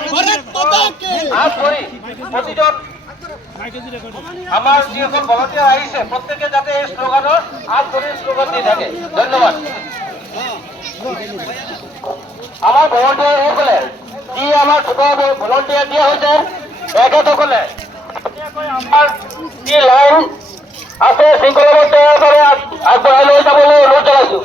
আমি আজ করি প্রতিজন আমার যে সকল ভলান্টিয়ার আইছে প্রত্যেকে যাতে এই স্লোগানও আজ করে স্লোগান দিয়ে থাকে। ধন্যবাদ। আমার ভলান্টিয়ার সকলে যি আমার ছোট ভলান্টিয়ার দিয়া হয়েছে একে সকলে আমার কি লাইন আছে শৃঙ্খলাবদ্ধ করে আগবঢ়াই লৈ যাবলৈ অনুৰোধ জনাইছো।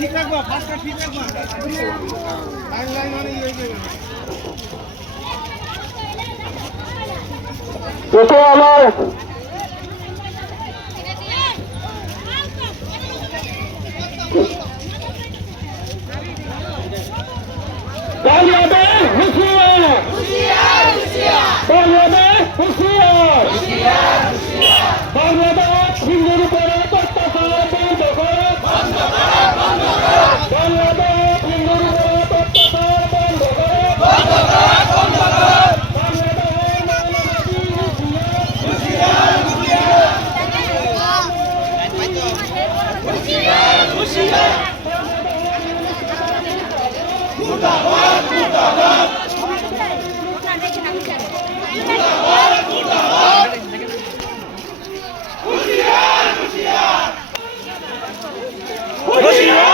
ঠিক রাখবা, ফাস্টটা ঠিক রাখবা। লাইন মানে ইয়ে হয়ে যাবে। এতে আমার বাংলাদেশ হিন্দুর উপরে অত্যাচার বন্ধ করো, বাংলাদেশ হিন্দুর উপরে অত্যাচার বন্ধ করো, হুঁশিয়ার